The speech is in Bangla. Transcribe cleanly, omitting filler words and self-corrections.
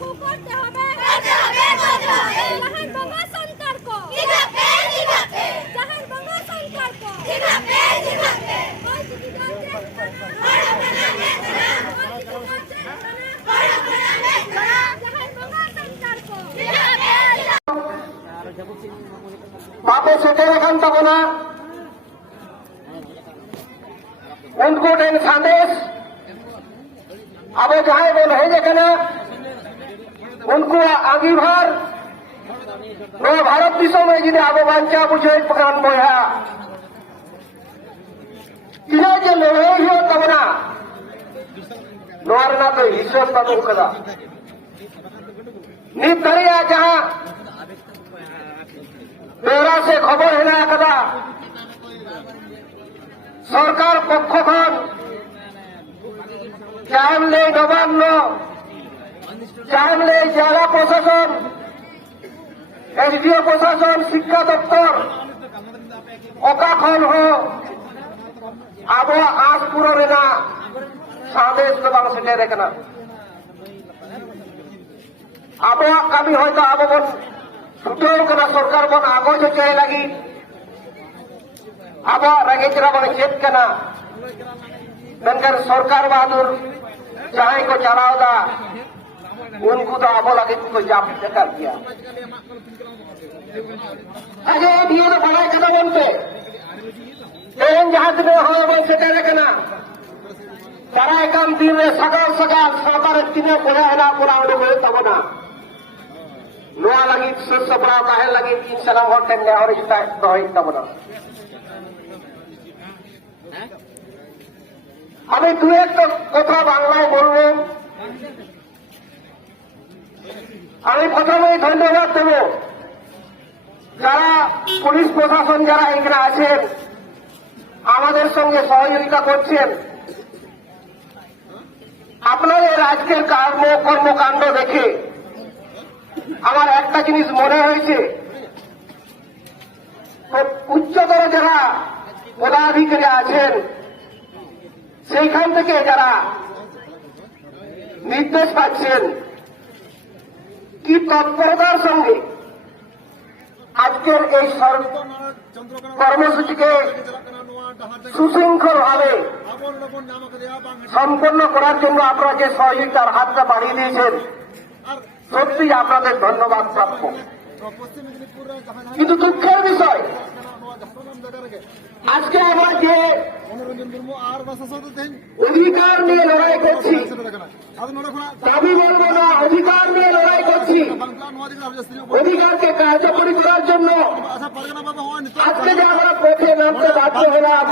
লাগু করতে হবে জাহানবাঙ্গ সরকারকে জাহানবাঙ্গ সরকারকে बापे सेटेरkan tabona उनको टेन संदेश अब जहां बोल है कना उनको आगे भर नो भारत दिशा में जिन्हें अब बांचा बुझे पकान बोया इन्हें जो लड़ाई हो तबना नोरना तो हिस्सा तब कदा नी दरिया जहां बेरा से खबर है ना कदा सरकार पक्षखन चाहले नबान्न चाहले जला प्रशासन एसडीओ प्रशासन शिक्षा दफ्तर अकाखन हो अब आज पूरा संदेश तो बांग सेटेर कना अब कमी होता अब बन छुटेर कना सरकार बन आगो चेक लगी अब रेगेजरा बन चेक कना मेनकर सरकार बहादुर जहां को चलावदा उनको तो अब लगे को जाप कर दिया अजे दियो तो बड़ा कना बनते तेन जहां से हो बन सेटेर कना सारा काम दिन में सगल सगल सरकार तीने बड़ा है ना पूरा उड़े तबना नोआ लगी सुस बड़ा काहे लगी इन सलाम होटल ने और इस्ता तो तबना আমি দু একটা কথা বাংলায় বলব আমি প্রথমেই ধন্যবাদ দেব যারা পুলিশ প্রশাসন যারা এখানে আছেন আমাদের সঙ্গে সহযোগিতা করছেন আপনাদের আজকের কর্মকাণ্ড দেখে আমার একটা জিনিস মনে হয়েছে উচ্চতর যারা পদাধিকারী আছেন সেইখান থেকে যারা নির্দেশ পাচ্ছেন কি তৎপরতার সঙ্গে আজকের এই কর্মসূচিকে সুশৃঙ্খলভাবে সম্পন্ন করার জন্য আপনারা যে সহযোগিতার হাতটা বাড়িয়ে দিয়েছেন সত্যি আপনাদের ধন্যবাদ প্রাপ্য কিন্তু দুঃখের বিষয় আজকে আমরা যে অধিকার নিয়ে লড়াই করছি দাবি বলবো না অধিকার নিয়ে লড়াই করছি অধিকারকে কার্যকরী করার জন্য আজকে যে আমরা পথে নামতে বাধ্য হলাম